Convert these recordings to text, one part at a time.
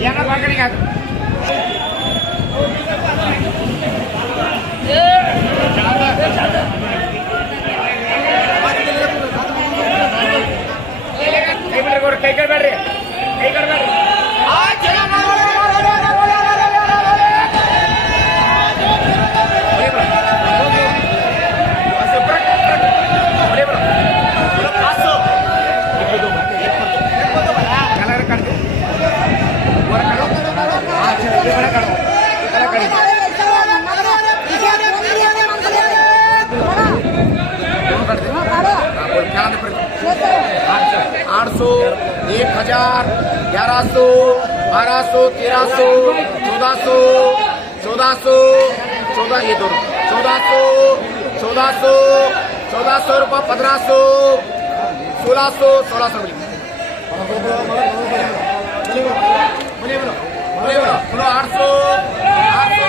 येणार मार्केटिंग का कई कर बैठ रहे आठ सौ 1000 1100 1200 1300 1400 ये दोनों 1400 रुपये 1500 1600 बोलो 800 1000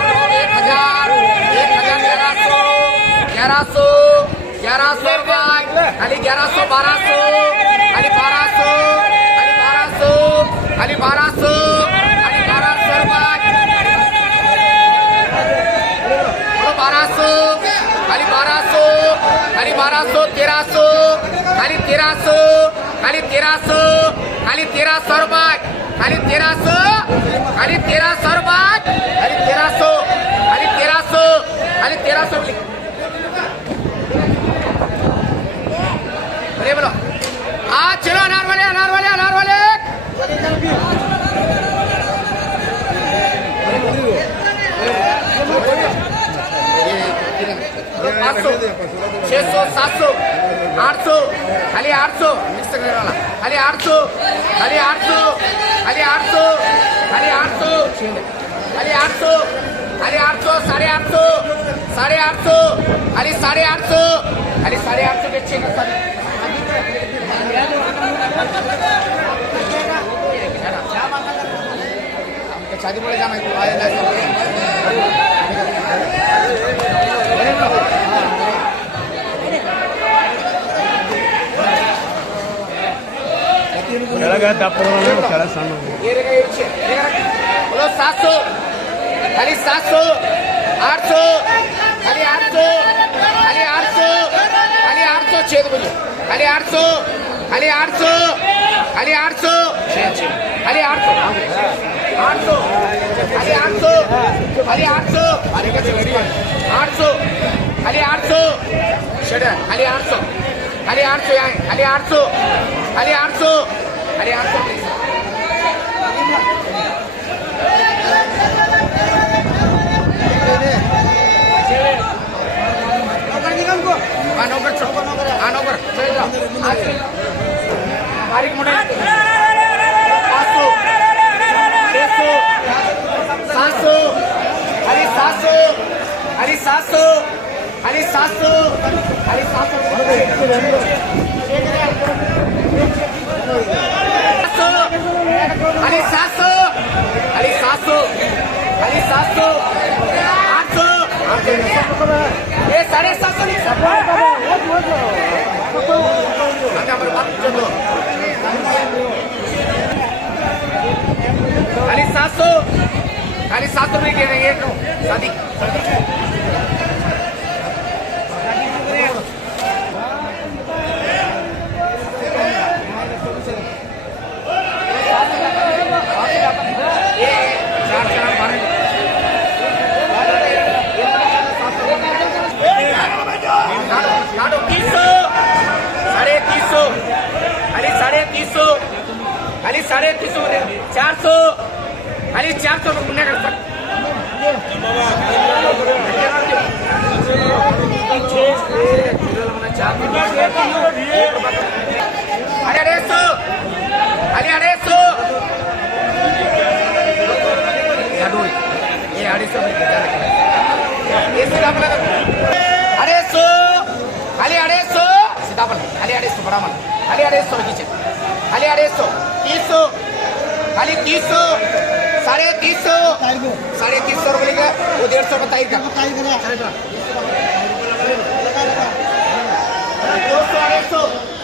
1100 खाली 1100 1200 खाली 1200 खाली 1300 खाली 1300 रुपये खाली 1300 बोलो चलो अनार वाले 500 600 700 800 खाली 800 मिक्स करने वाला खाली 800 खाली 800 खाली 800 खाली 800 खाली 800 खाली 800 850 खाली 850 खाली 850 बेचेगा शादी बोले जाना बोलो 700 खाली 700 800 खाली 800 खाली 800 खाली 800 छेद बोलिए खाली 800 खाली 800 खाली 800 खाली 800 800 खाली 800 खाली 800 800 खाली 800 खाली 800 खाली 800 यहाँ खाली 800 खाली 800 खाली 800 बारीक मोठे 500 600 700 खाली 700 खाली 700 खाली 700 खाली 700 खाली 700 खाली 700 खाली 700 800 ये 750 खाली 700 में दे देंगे शादी खाली 350 400 खाली 400 में पुण्य करता अरे 250 खाली 250 ये 250 ये सीताफल 250 खाली 250 सीताफल खाली 250 बड़ा मन खाली 250 बगीचे खाली 250 300 खाली 300 350 रुपये का वो 150 बताइएगा 200 250